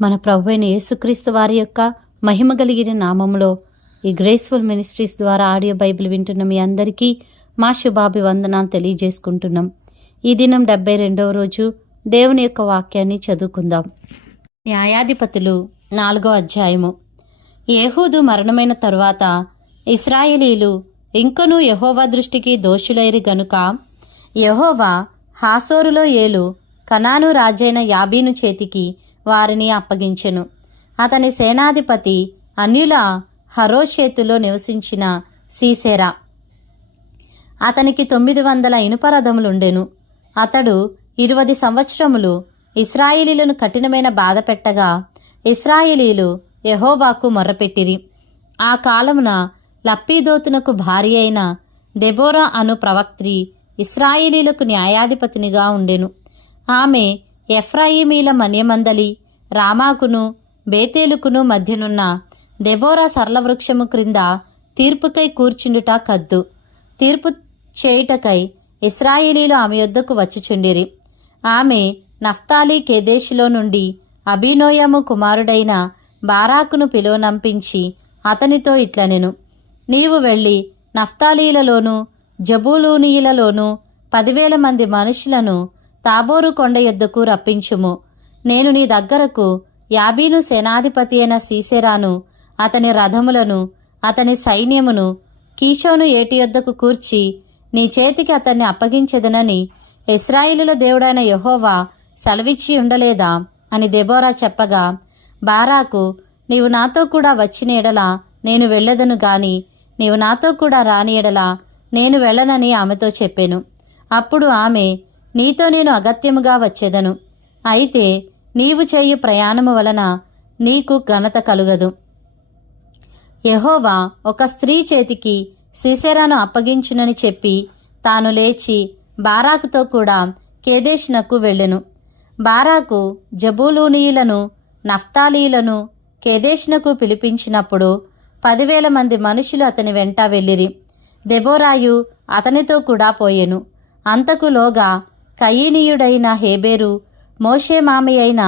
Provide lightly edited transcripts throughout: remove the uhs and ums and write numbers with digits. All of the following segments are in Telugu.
మన ప్రభువైన యేసుక్రీస్తు వారి యొక్క మహిమ కలిగిన నామంలో ఈ గ్రేస్ఫుల్ మినిస్ట్రీస్ ద్వారా ఆడియో బైబిల్ వింటున్న మీ అందరికీ మా శుభాభివందనాలు తెలియజేసుకుంటున్నాం. ఈ దినం 72వ రోజు దేవుని యొక్క వాక్యాన్ని చదువుకుందాం. న్యాయాధిపతులు 4వ అధ్యాయము. ఏహూదు మరణమైన తరువాత ఇశ్రాయేలీలు ఇంకనూ యెహోవా దృష్టికి దోషులైరి గనుక యెహోవా హాసోరులో ఏలు కనాను రాజైన యాబీను చేతికి వారిని అప్పగించెను. అతని సేనాధిపతి అన్యుల హరోషేతులో నివసించిన సీసెరా. అతనికి 900 ఇనుప రథములుండెను. అతడు 20 సంవత్సరములు ఇశ్రాయేలీలను కఠినమైన బాధ పెట్టగా ఇశ్రాయేలీలు యెహోవాకు మొర్రపెట్టిరి. ఆ కాలమున లప్పీదోతునకు భార్య అయిన దెబోరా అను ప్రవక్త్రి ఇశ్రాయేలీలకు న్యాయాధిపతినిగా ఉండెను. ఆమె ఎఫ్రాయిమీల మన్యమందలి రామాకును బేతేలుకును మధ్యనున్న దెబోరా సరళవృక్షము క్రింద తీర్పుకై కూర్చుండుట కద్దు. తీర్పు చేయుటకై ఇశ్రాయేలీలు ఆమె యొద్దకు వచ్చుచుండిరి. ఆమె నఫ్తాలి కేదేశులో నుండి అబీనోయము కుమారుడైన బారాకును పిలువనంపించి అతనితో ఇట్లనెను, నీవు వెళ్ళి నఫ్తాలీలలోను జబూలూనీయులలోను 10,000 మంది మనుషులను తాబోరు కొండ యొద్దకు రప్పించుము. నేను నీ దగ్గరకు యాబీను సేనాధిపతి అయిన సీసెరాను అతని రథములను అతని సైన్యమును కీషోను ఏటి యొద్దకు కూర్చి నీ చేతికి అతన్ని అప్పగించెదనని ఇశ్రాయేలుల దేవుడైన యెహోవా సెలవిచ్చి ఉండలేదా అని దెబోరా చెప్పగా, బారాకు, నీవు నాతో కూడా వచ్చిన ఎడల నేను వెళ్ళెదను గాని నీవు నాతో కూడా రాని ఎడల నేను వెళ్ళనని ఆమెతో చెప్పెను. అప్పుడు ఆమె, నీతో నేను అగత్యముగా వచ్చేదను, అయితే నీవు చేయు ప్రయాణము వలన నీకు ఘనత కలుగదు. యెహోవా ఒక స్త్రీ చేతికి సీసెరాను అప్పగించునని చెప్పి తాను లేచి బారాకుతో కూడా కేదేశునకు వెళ్ళెను. బారాకు జబూలూనీయులను నఫ్తాలీలను కేదేశునకు పిలిపించినప్పుడు 10,000 మంది మనుషులు అతని వెంట వెళ్ళిరి. దెబోరాయు అతనితో కూడా పోయెను. అంతకులోగా కయీనీయుడైన హేబెరు మోషే మామి అయిన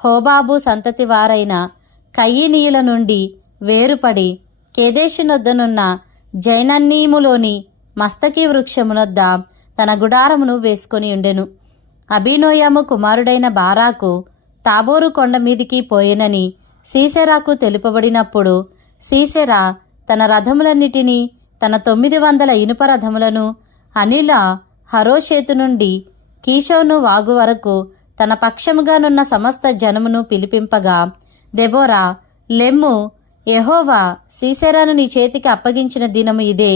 హోబాబు సంతతి వారైన కయీనీయుల నుండి వేరుపడి కేదేశునొద్దనున్న జైనన్నీములోని మస్తకి వృక్షమునొద్ద తన గుడారమును వేసుకొని ఉండెను. అబీనోయము కుమారుడైన బారాకు తాబోరు కొండ మీదికి పోయెనని సీసెరాకు తెలుపబడినప్పుడు సీసెరా తన రథములన్నిటినీ తన 900 ఇనుప రథములను అనిల హరోషేతు నుండి కీషోను వాగు వరకు తన పక్షముగానున్న సమస్త జనమును పిలిపింపగా, దెబోరా, లెమ్ము, యెహోవా సీసెరాను నీ చేతికి అప్పగించిన దినము ఇదే,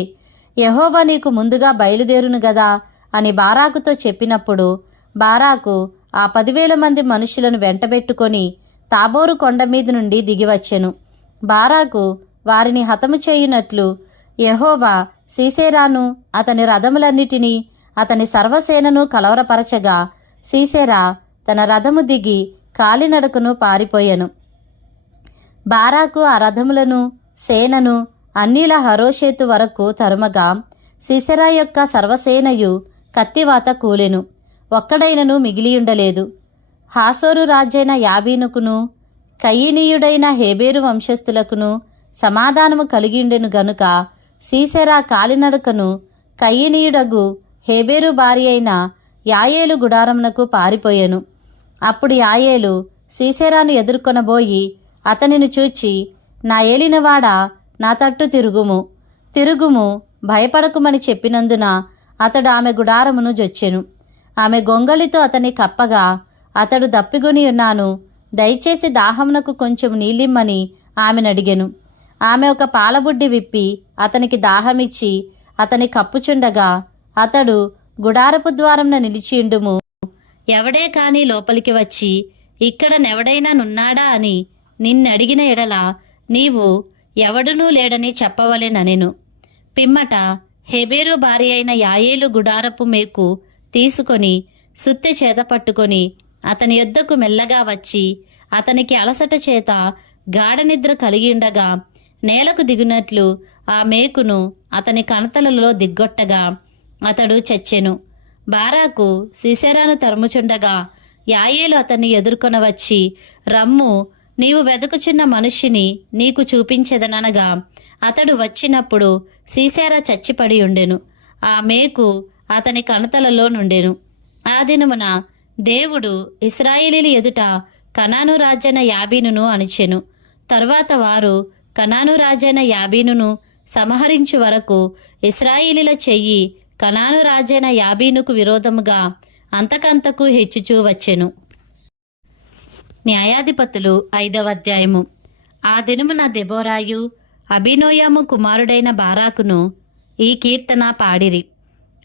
యెహోవా నీకు ముందుగా బయలుదేరును గదా అని బారాకుతో చెప్పినప్పుడు బారాకు ఆ 10,000 మంది మనుషులను వెంటబెట్టుకొని తాబోరు కొండ మీద నుండి దిగివచ్చెను. బారాకు వారిని హతము చేయునట్లు యెహోవా సీసెరాను అతని రథములన్నిటినీ అతని సర్వసేనను కలవరపరచగా సీసెరా తన రథము దిగి కాలినడకను పారిపోయెను. బారాకు ఆ రథములను సేనను అన్నిల హరోషేతు వరకు తరుమగా సీసెరా యొక్క సర్వసేనయు కత్తివాత కూలెను. ఒక్కడైనను మిగిలియుండలేదు. హాసోరు రాజైన యాబీనుకును కయీనీయుడైన హేబెరు వంశస్థులకును సమాధానము కలిగిండెను గనుక సీసెరా కాలినడకను కయీనీయుడగు హేబెరు భార్య అయిన యాయేలు గుడారమునకు పారిపోయెను. అప్పుడు యాయేలు సీసెరాను ఎదుర్కొనబోయి అతనిని చూచి, నా ఏలినవాడా, నా తట్టు తిరుగుము, భయపడకుమని చెప్పినందున అతడు ఆమె గుడారమును జొచ్చెను. ఆమె గొంగళితో అతన్ని కప్పగా అతడు దప్పిగొని ఉన్నాను, దయచేసి దాహమునకు కొంచెం నీళ్ళిమ్మని ఆమెనడిగెను. ఆమె ఒక పాలబుడ్డి విప్పి అతనికి దాహమిచ్చి అతని కప్పుచుండగా అతడు గుడారపు ద్వారంన నిలిచియుండుము, ఎవడే కాని లోపలికి వచ్చి ఇక్కడ నెవడైనా నున్నాడా అని నిన్నడిగిన ఎడల నీవు ఎవడునూ లేడని చెప్పవలెననెను. పిమ్మట హెబెరు భార్య అయిన యాయేలు గుడారపు మేకు తీసుకొని సుత్తె చేత పట్టుకొని అతని యొద్దకు మెల్లగా వచ్చి అతనికి అలసట చేత గాఢనిద్ర కలిగియుండగా నేలకు దిగునట్లు ఆ మేకును అతని కణతలలో దిగ్గొట్టగా అతడు చచ్చెను. బారాకు సీసెరాను తరుముచుండగా యాయేలు అతన్ని ఎదుర్కొనవచ్చి, రమ్ము, నీవు వెదకుచున్న మనుష్యుని నీకు చూపించెదననగా అతడు వచ్చినప్పుడు సీసెరా చచ్చిపడి ఉండెను. ఆ మేకు అతని కణతలలో నుండెను. ఆ దినమున దేవుడు ఇశ్రాయేలీయుల ఎదుట కనాను రాజైన యాబీనును అణిచెను. తరువాత వారు కనాను రాజైన యాబీనును సంహరించు వరకు ఇశ్రాయేలీయుల చెయ్యి కనాను రాజైన యాబీనుకు విరోధముగా అంతకంతకు హెచ్చుచూ వచ్చెను. న్యాయాధిపతులు 5వ అధ్యాయము. ఆ దినమున దెబోరాయు అబీనోయాము కుమారుడైన బారాకును ఈ కీర్తన పాడిరి.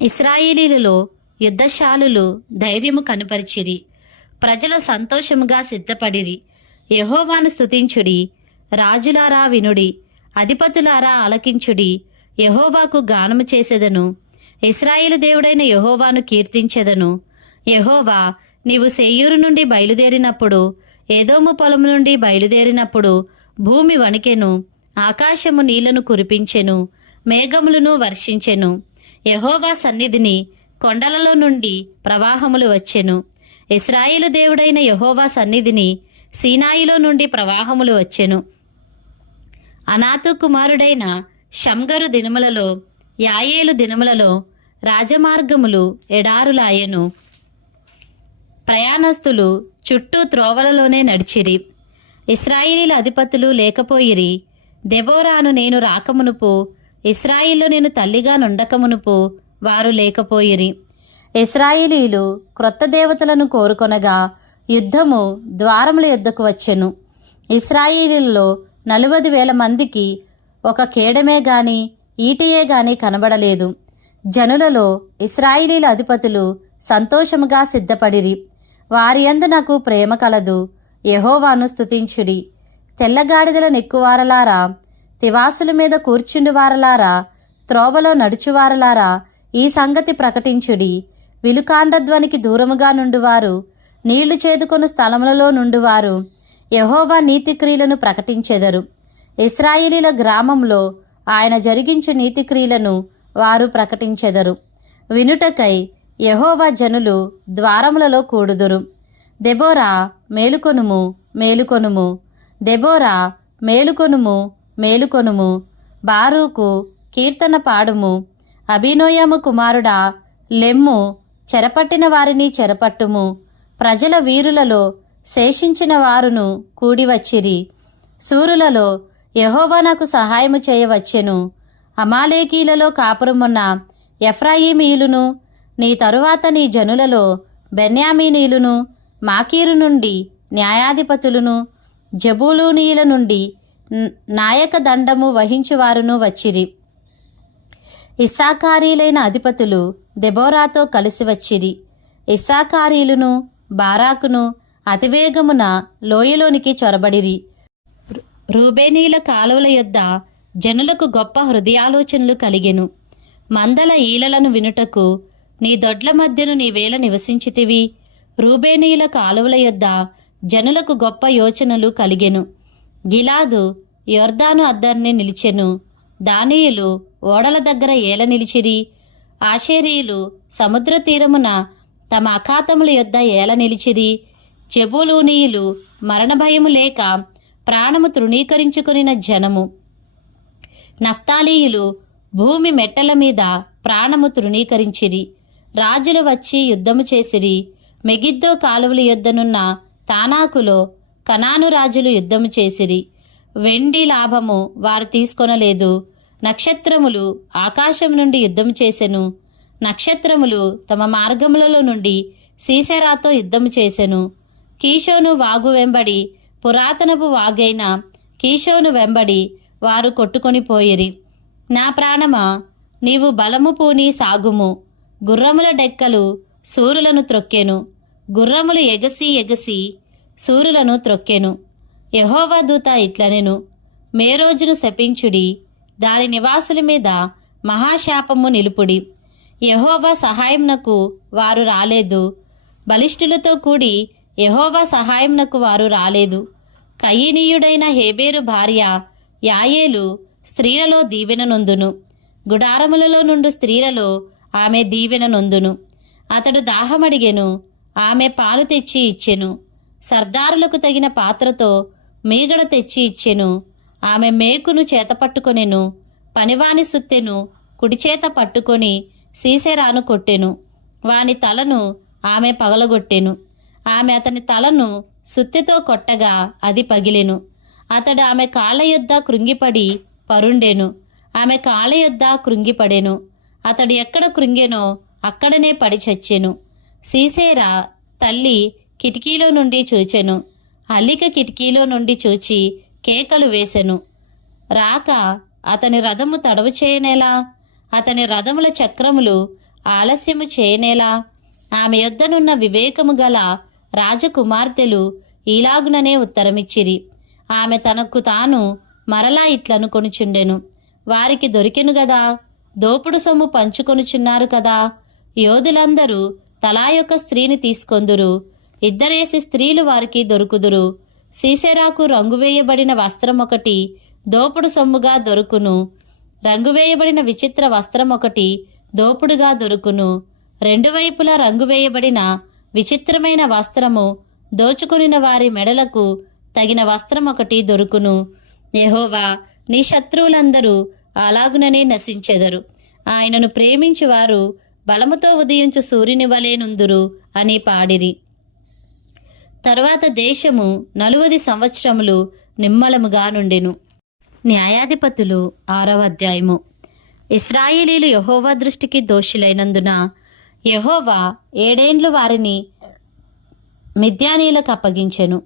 ఇశ్రాయేలీయులలో యుద్ధశాలులు ధైర్యము కనుపరిచిరి. ప్రజలు సంతోషముగా సిద్ధపడిరి. యెహోవాను స్తుతించుడి, రాజులారా వినుడి, అధిపతులారా ఆలకించుడి. యెహోవాకు గానము చేసెదను, ఇశ్రాయేలు దేవుడైన యెహోవాను కీర్తించెదను. యెహోవా, నీవు శేయూరు నుండి బయలుదేరినప్పుడు, ఏదోము పొలము నుండి బయలుదేరినప్పుడు భూమి వణికెను, ఆకాశము నీళ్లను కురిపించెను, మేఘములను వర్షించెను. యెహోవా సన్నిధిని కొండలలో నుండి ప్రవాహములు వచ్చెను. ఇశ్రాయేలు దేవుడైన యెహోవా సన్నిధిని సీనాయిలో నుండి ప్రవాహములు వచ్చెను. అనాతు కుమారుడైన షంగరు దినములలో, యాయేలు దినములలో రాజమార్గములు ఎడారులాయెను. ప్రయాణస్తులు చుట్టూ త్రోవలలోనే నడిచిరి. ఇశ్రాయేలీల అధిపతులు లేకపోయిరి. దెబోరాను నేను రాకమునుపు, ఇశ్రాయిల్లో నేను తల్లిగా నుండకమునుపు వారు లేకపోయిరి. ఇశ్రాయేలీయులు క్రొత్త దేవతలను కోరుకొనగా యుద్ధము ద్వారముల యొద్దకు వచ్చెను. ఇశ్రాయేలీయులలో 40,000 మందికి ఒక కేడమే గాని ఈటయే గాని కనబడలేదు. జనులలో ఇశ్రాయేలీల అధిపతులు సంతోషముగా సిద్ధపడిరి. వారి యందు నాకు ప్రేమ కలదు. యెహోవాను స్తుతించుడి. తెల్లగాడిదల నెక్కువారలారా, తివాసుల మీద కూర్చుండువారలారా, త్రోవలో నడుచువారలారా, ఈ సంగతి ప్రకటించుడి. విలుకాండధ్వనికి దూరముగా నుండువారు, నీళ్లు చేదుకొను స్థలములలో నుండువారు యెహోవా నీతిక్రియలను ప్రకటించెదరు. ఇశ్రాయేలీల గ్రామంలో ఆయన జరిగించు నీతిక్రియలను వారు ప్రకటించెదరు. వినుటకై యెహోవా జనులు ద్వారములలో కూడుదురు. Deborah మేలుకొనుము, మేలుకొనుము, Deborah మేలుకొనుము, మేలుకొనుము. బారూకు కీర్తన పాడుము. అబీనోయము కుమారుడా లెమ్ము, చెరపట్టిన వారిని చెరపట్టుము. ప్రజల వీరులలో శేషించిన వారును కూడివచ్చిరి. శూరులలో యెహోవా నాకు సహాయము చేయవచ్చెను. అమాలేకీలలో కాపురమున్న ఎఫ్రాయిమీయులును, నీ తరువాత నీ జనులలో బెన్యామీనీయులును, మాకీరు నుండి న్యాయాధిపతులను, జబూలూనీయుల నుండి నాయక దండము వహించువారును వచ్చిరి. ఇస్సాకారీలైన అధిపతులు దెబోరాతో కలిసి వచ్చిరి. ఇస్సాకారీలును బారాకును అతివేగమున లోయలోనికి చొరబడిరి. రూబేనీల కాలువల యొద్ద జనులకు గొప్ప హృదయాలోచనలు కలిగెను. మందల ఈలలను వినుటకు నీ దొడ్ల మధ్యను నీవేళ నివసించితివి. రూబేనీయుల కాలువల యొద్ద జనులకు గొప్ప యోచనలు కలిగెను. గిలాదు యొర్దాను అద్దర్నే నిలిచెను. దానీయులు ఓడల దగ్గర ఏల నిలిచిరి. ఆషేరీయులు సముద్ర తీరమున తమ అఖాతముల యొద్ద ఏల నిలిచిరి. జెబూలూనీయులు మరణభయము లేక ప్రాణము తృణీకరించుకొనిన జనము. నఫ్తాలీయులు భూమి మెట్టల మీద ప్రాణము తృణీకరించిరి. రాజులు వచ్చి యుద్ధము చేసిరి. మెగిద్దో కాలువల యొద్దనున్న తానాకులో కనాను రాజులు యుద్ధము చేసిరి. వెండి లాభము వారు తీసుకొనలేదు. నక్షత్రములు ఆకాశం నుండి యుద్ధము చేసెను. నక్షత్రములు తమ మార్గములలో నుండి సీసెరాతో యుద్ధము చేసెను. కీషోను వాగు వెంబడి, పురాతనపు వాగైన కీషోను వెంబడి వారు కొట్టుకొని పోయిరి. నా ప్రాణమా, నీవు బలము పూని సాగుము. గుర్రముల డెక్కలు సూరులను త్రొక్కెను. గుర్రములు ఎగసి ఎగసి సూరులను త్రొక్కెను. యెహోవా దూత ఇట్లనెను, మేరోజును శపించుడి, దాని నివాసుల మీద మహాశాపము నిలుపుడి. యెహోవా సహాయంనకు వారు రాలేదు. బలిష్ఠులతో కూడి యెహోవా సహాయంనకు వారు రాలేదు. కయీనీయుడైన హేబేరు భార్య యాయేలు స్త్రీలలో దీవెన నొందును. గుడారములలో నుండి స్త్రీలలో ఆమె దీవెన నొందును. అతడు దాహమడిగెను, ఆమె పాలు తెచ్చి ఇచ్చెను. సర్దారులకు తగిన పాత్రతో మీగడ తెచ్చి ఇచ్చెను. ఆమె మేకును చేతపట్టుకొనెను. పనివాని సుత్తెను కుడిచేత పట్టుకొని సీసెరాను కొట్టెను. వాని తలను ఆమె పగలగొట్టెను. ఆమె అతని తలను సుత్తెతో కొట్టగా అది పగిలెను. అతడు ఆమె కాళ్ళ యొద్ద కృంగిపడి పరుండెను. ఆమె కాళ్ళ యొద్ద కృంగిపడెను. అతడు ఎక్కడ కృంగెనో అక్కడనే పడి చచ్చెను. సీసెరా తల్లి కిటికీలో నుండి చూచెను. అల్లిక కిటికీలో నుండి చూచి కేకలు వేసెను. రాక అతని రథము తడవు చేయనేలా? అతని రథముల చక్రములు ఆలస్యము చేయనేలా? ఆమె యొద్దనున్న వివేకము గల రాజకుమార్తెలు ఈలాగుననే ఉత్తరమిచ్చిరి. ఆమె తనకు తాను మరలా ఇట్లనుకొనుచుండెను, వారికి దొరికెను గదా, దోపుడు సొమ్ము పంచుకొనుచున్నారు కదా. యోధులందరూ తలా యొక్క స్త్రీని తీసుకొందురు, ఇద్దరేసి స్త్రీలు వారికి దొరుకుదురు. సీసెరాకు రంగువేయబడిన వస్త్రం ఒకటి దోపుడు సొమ్ముగా దొరుకును, రంగువేయబడిన విచిత్ర వస్త్రం ఒకటి దోపుడుగా దొరుకును. రెండు వైపులా రంగువేయబడిన విచిత్రమైన వస్త్రము దోచుకునిన వారి మెడలకు తగిన వస్త్రం ఒకటి దొరుకును. యెహోవా, నీ శత్రువులందరూ అలాగుననే నశించెదరు. ఆయనను ప్రేమించువారు బలముతో ఉదయించు సూర్యుని వలె నుందురు అని పాడిరి. తరువాత దేశము 40 సంవత్సరములు నిమ్మళముగా నుండెను. న్యాయాధిపతులు 6వ అధ్యాయము. ఇశ్రాయేలీలు యెహోవా దృష్టికి దోషులైనందున యెహోవా 7 ఏండ్లు వారిని మిద్యానీయులకు అప్పగించెను.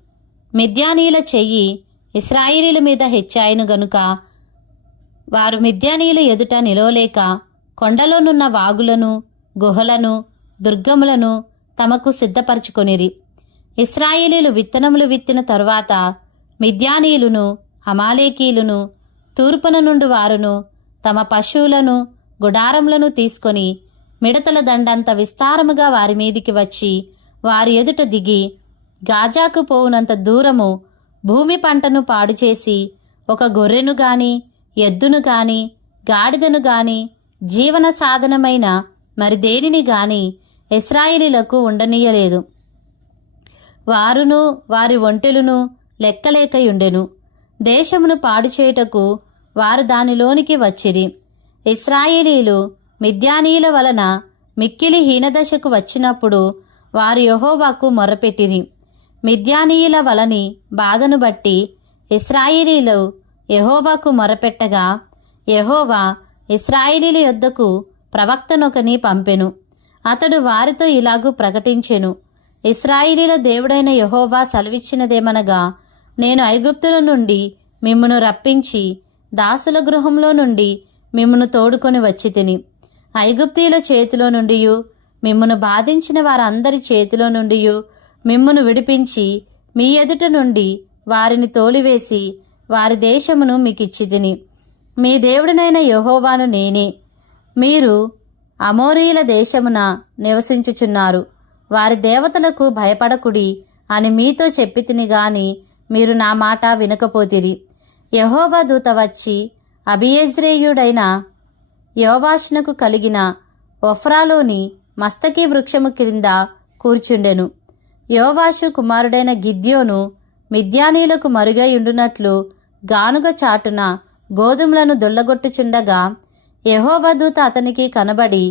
మిద్యానీయుల చెయ్యి ఇశ్రాయేలీల మీద హెచ్చాయను గనుక వారు మిద్యానీయుల ఎదుట నిలవలేక కొండలోనున్న వాగులను, గుహలను, దుర్గములను తమకు సిద్ధపరచుకొనిరి. ఇశ్రాయేలీలు విత్తనములు విత్తిన తరువాత మిద్యానీయులను, అమాలేకీయులను, తూర్పున నుండి వారును తమ పశువులను, గుడారములను తీసుకొని మిడతల దండంత విస్తారముగా వారి మీదికి వచ్చి వారి ఎదుట దిగి గాజాకు పోవునంత దూరము భూమి పంటను పాడు చేసి ఒక గొర్రెను గాని, ఎద్దును గాని, గాడిదను గాని, జీవన సాధనమైన మరి దేనిని గాని ఇశ్రాయేలీలకు ఉండనీయలేదు. వారును వారి ఒంటెలును లెక్కలేకయుండెను. దేశమును పాడు చేయుటకు వారు దానిలోనికి వచ్చిరి. ఇశ్రాయేలీలు మిద్యానీయుల వలన మిక్కిలి హీనదశకు వచ్చినప్పుడు వారు యెహోవాకు మొర్రపెట్టిరి. మిద్యానీయుల వలని బాధను బట్టి ఇశ్రాయేలీలు యెహోవాకు మొరపెట్టగా యెహోవా ఇశ్రాయేలీల యొద్దకు ప్రవక్తనొకని పంపెను. అతడు వారితో ఇలాగూ ప్రకటించెను, ఇశ్రాయేలీల దేవుడైన యెహోవా సెలవిచ్చినదేమనగా, నేను ఐగుప్తుల నుండి మిమ్మును రప్పించి దాసుల గృహంలో నుండి మిమ్మును తోడుకొని వచ్చితిని. ఐగుప్తీయుల చేతిలో నుండియు మిమ్మును బాధించిన వారందరి చేతిలో నుండియు మిమ్మును విడిపించి మీ ఎదుట నుండి వారిని తోలివేసి వారి దేశమును మీకిచ్చితిని. మీ దేవుడినైన యెహోవాను నేనే. మీరు అమోరీయుల దేశమున నివసించుచున్నారు. వారి దేవతలకు భయపడకుడి అని మీతో చెప్పితిని గాని మీరు నా మాట వినకపోతిరి. యెహోవా దూత వచ్చి అబియెజ్రీయుడైన యోవాషునకు కలిగిన ఒఫ్రాలోని మస్తకి వృక్షము క్రింద కూర్చుండెను. యోవాషు కుమారుడైన గిద్యోను మిద్యానీయులకు మరుగై ఉండునట్లు గానుగ చాటున గోధుమలను దొల్లగొట్టుచుండగా యెహోవా దూత అతనికి కనబడి,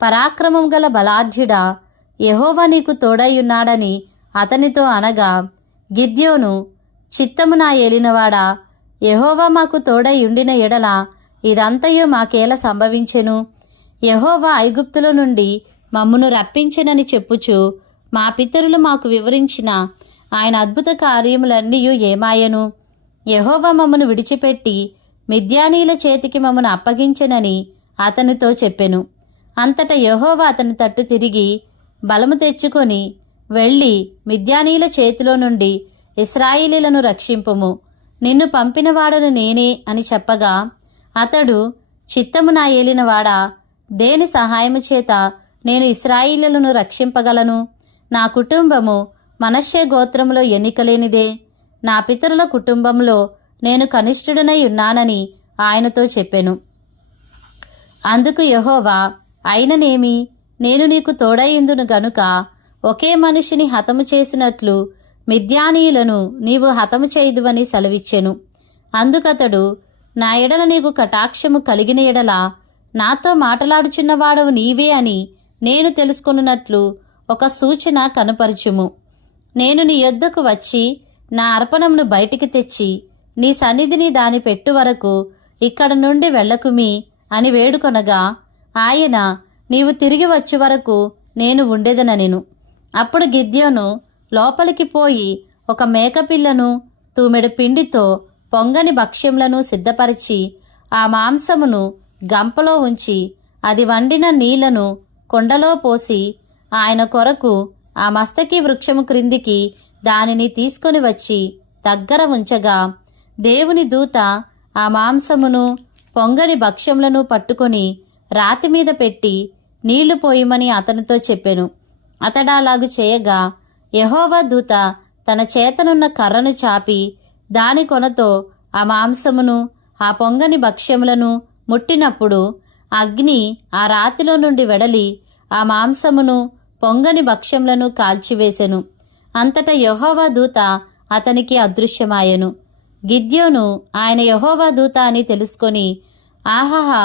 పరాక్రమం గల బలాఢ్యుడా, యెహోవా నీకు తోడైయున్నాడని అతనితో అనగా, గిద్యోను, చిత్తము నా ఏలినవాడా, యెహోవా మాకు తోడై ఉండిన ఎడల ఇదంతయు మాకేల సంభవించెను? యెహోవా ఐగుప్తుల నుండి మమ్మును రప్పించెనని చెప్పుచు మా పితరులు మాకు వివరించిన ఆయన అద్భుత కార్యములన్నీయు ఏమాయను? యెహోవా మమ్మను విడిచిపెట్టి మిద్యానీయుల చేతికి మమ్మను అప్పగించెనని అతనితో చెప్పెను. అంతటా యెహోవా అతని తట్టు తిరిగి బలము తెచ్చుకొని వెళ్ళి మిద్యానీయుల చేతిలో నుండి ఇశ్రాయేలీలను రక్షింపుము, నిన్ను పంపినవాడను నేనే అని చెప్పగా అతడు, చిత్తము నా ఏలినవాడా, దేని సహాయము చేత నేను ఇశ్రాయేలీయులను రక్షింపగలను? నా కుటుంబము మనష్షే గోత్రములో ఎన్నికలేనిదే. నా పితరుల కుటుంబంలో నేను కనిష్ఠుడనై ఉన్నానని ఆయనతో చెప్పెను. అందుకు యెహోవా, అయిననేమి, నేను నీకు తోడైందును గనుక ఒకే మనిషిని హతము చేసినట్లు మిద్యానీయులను నీవు హతము చేయుదువని సెలవిచ్చెను. అందుకతడు, నా ఎడల నీకు కటాక్షము కలిగిన ఎడల నాతో మాటలాడుచున్నవాడవు నీవే అని నేను తెలుసుకొనున్నట్లు ఒక సూచన కనుపరుచుము. నేను నీ యొద్దకు వచ్చి నా అర్పణమును బయటికి తెచ్చి నీ సన్నిధిని దాని పెట్టు వరకు ఇక్కడ నుండి వెళ్ళకుమి అని వేడుకొనగా, ఆయన, నీవు తిరిగి వచ్చే వరకు నేను ఉండేదనెను. అప్పుడు గిద్యోను లోపలికి పోయి ఒక మేకపిల్లను తూమెడు పిండితో పొంగని భక్ష్యములను సిద్ధపరిచి ఆ మాంసమును గంపలో ఉంచి అది వండిన నీళ్లను కొండలో పోసి ఆయన కొరకు ఆ మస్తకి వృక్షము క్రిందికి దానిని తీసుకొని వచ్చి దగ్గర ఉంచగా, దేవుని దూత ఆ మాంసమును పొంగని భక్ష్యములను పట్టుకొని రాతి మీద పెట్టి నీళ్లు పోయమని అతనితో చెప్పెను. అతడాలాగు చేయగా యెహోవా దూత తన చేతనున్న కర్రను చాపి దాని కొనతో ఆ మాంసమును ఆ పొంగని భక్ష్యములను ముట్టినప్పుడు అగ్ని ఆ రాతిలో నుండి వెడలి ఆ మాంసమును పొంగని భక్ష్యములను కాల్చివేసెను. అంతటా యెహోవా దూత అతనికి అదృశ్యమాయెను. గిద్యోను ఆయన యెహోవా దూత అని తెలుసుకొని, ఆహాహా,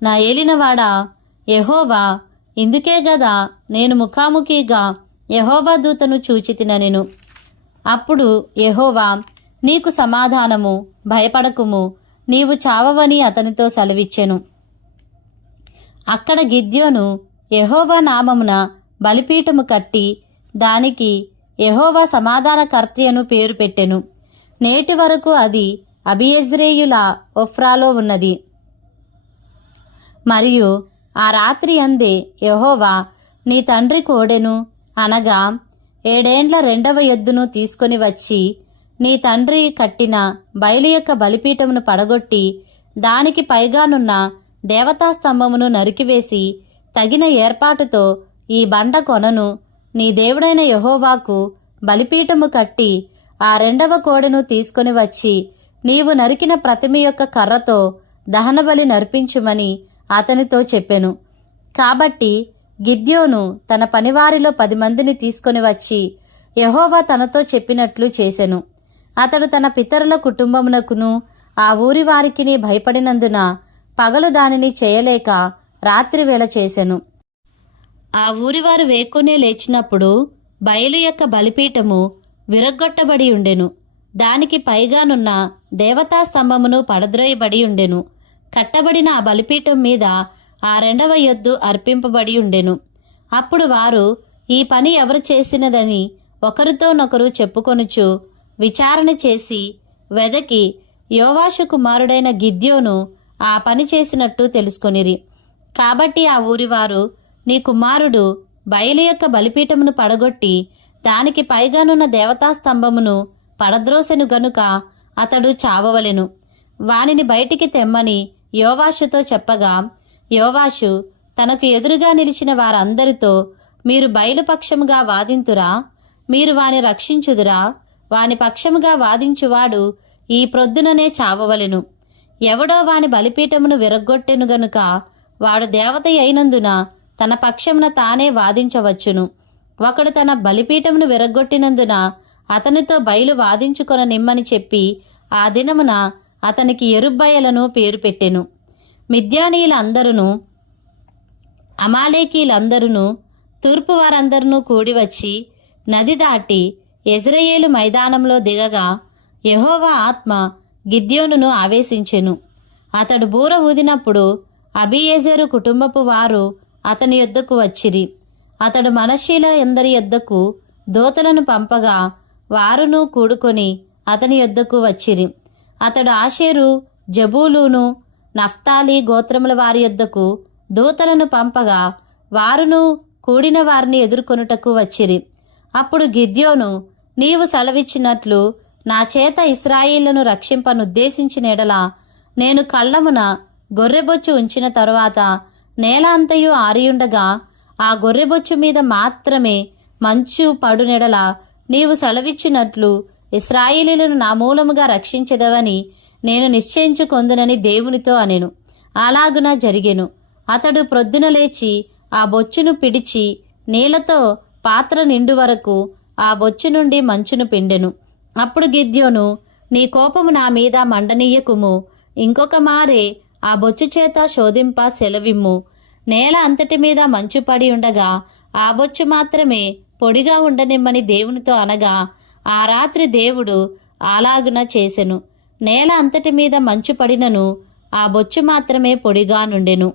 నా ఏలినవాడా యెహోవా, ఇందుకే గదా నేను ముఖాముఖిగా యెహోవా దూతను చూచితినెను. అప్పుడు యెహోవా, నీకు సమాధానము, భయపడకుము, నీవు చావవని అతనితో సెలవిచ్చెను. అక్కడ గిద్యోను యెహోవా నామమున బలిపీఠము కట్టి దానికి యెహోవా సమాధానకర్త అను పేరు పెట్టెను. నేటి వరకు అది అబియెజ్రీయుల ఒఫ్రాలో ఉన్నది. మరియు ఆ రాత్రి అందే యెహోవా నీ తండ్రి కోడెను అనగా 7 ఏండ్ల 2వ ఎద్దును తీసుకొని వచ్చి నీ తండ్రి కట్టిన బయలు యొక్క బలిపీఠమును పడగొట్టి దానికి పైగానున్న దేవతాస్తంభమును నరికివేసి తగిన ఏర్పాటుతో ఈ బండ కొనను నీ దేవుడైన యెహోవాకు బలిపీఠము కట్టి ఆ 2వ కోడెను తీసుకొని వచ్చి నీవు నరికిన ప్రతిమ యొక్క కర్రతో దహనబలి నర్పించుమని అతనితో చెప్పెను. కాబట్టి గిద్యోను తన పనివారిలో 10 మందిని తీసుకొని వచ్చి యెహోవా తనతో చెప్పినట్లు చేసెను. అతడు తన పితరుల కుటుంబమునకును ఆ ఊరి వారికిని భయపడినందున పగలు దానిని చేయలేక రాత్రి వేళ చేసెను. ఆ ఊరివారు వేకునే లేచినప్పుడు బయలు యొక్క బలిపీఠము విరగ్గొట్టబడి ఉండెను. దానికి పైగానున్న దేవతాస్తంభమును పడద్రోయబడి ఉండెను. కట్టబడిన ఆ బలిపీఠం మీద ఆ 2వ ఎద్దు అర్పింపబడి ఉండెను. అప్పుడు వారు ఈ పని ఎవరు చేసినదని ఒకరితోనొకరు చెప్పుకొనుచు విచారణ చేసి వెదకి యోవాషు కుమారుడైన గిద్యోను ఆ పని చేసినట్టు తెలుసుకొనిరి. కాబట్టి ఆ ఊరివారు, నీ కుమారుడు బయలు యొక్క బలిపీఠమును పడగొట్టి దానికి పైగానున్న దేవతాస్తంభమును పడద్రోసెను గనుక అతడు చావవలెను, వానిని బయటికి తెమ్మని యోవాషుతో చెప్పగా, యోవాషు తనకు ఎదురుగా నిలిచిన వారందరితో, మీరు బయలుపక్షముగా వాదింతురా, మీరు వాని రక్షించుదురా, వాని పక్షముగా వాదించువాడు ఈ ప్రొద్దుననే చావవలెను. ఎవడో వాని బలిపీఠమును విరగ్గొట్టెను గనుక వాడు దేవత అయినందున తన పక్షమున తానే వాదించవచ్చును. ఒకడు తన బలిపీఠమును విరగ్గొట్టినందున అతనితో బయలు వాదించుకొన నిమ్మని చెప్పి ఆ దినమున అతనికి యెరుబ్బయలను పేరు పెట్టెను. మిద్యానీయులందరూ అమాలేకీలందరూ తూర్పు వారందరూ కూడి వచ్చి నది దాటి యెజ్రెయేలు మైదానంలో దిగగా యెహోవా ఆత్మ గిద్యోనును ఆవేశించెను. అతడు బూర ఊదినప్పుడు అబీయెజెరు కుటుంబపు వారు అతని యొద్దకు వచ్చిరి. అతడు మనష్షీల ఎందరి యొద్దకు దూతలను పంపగా వారును కూడుకొని అతని యొద్దకు వచ్చిరి. అతడు ఆషేరు, జబూలూను, నఫ్తాలి గోత్రముల వారి యొద్దకు దూతలను పంపగా వారును కూడిన వారిని ఎదుర్కొనుటకు వచ్చిరి. అప్పుడు గిద్యోను, నీవు సెలవిచ్చినట్లు నా చేత ఇశ్రాయేలును రక్షింపనుద్దేశించిన ఎడల నేను కళ్ళమున గొర్రెబొచ్చు ఉంచిన తరువాత నేల అంతయు ఆరియుండగా ఆ గొర్రెబొచ్చు మీద మాత్రమే మంచు పడునెడల నీవు సెలవిచ్చినట్లు ఇశ్రాయేలీయులను నా మూలముగా రక్షించెదవని నేను నిశ్చయించుకొందునని దేవునితో అనెను. అలాగున జరిగెను. అతడు ప్రొద్దున లేచి ఆ బొచ్చును పిడిచి నీళ్లతో పాత్ర నిండు వరకు ఆ బొచ్చు నుండి మంచును పిండెను. అప్పుడు గిద్యోను, నీ కోపము నా మీద మండనీయకుము, ఇంకొక మారే ఆ బొచ్చు చేత శోధింప సెలవిమ్ము. నేల అంతటి మీద మంచు పడి ఉండగా ఆ బొచ్చు మాత్రమే పొడిగా ఉండనిమ్మని దేవునితో అనగా, ఆ రాత్రి దేవుడు అలాగున చేసెను. నేల అంతటి మీద మంచు పడినను ఆ బొచ్చు మాత్రమే పొడిగా నుండెను.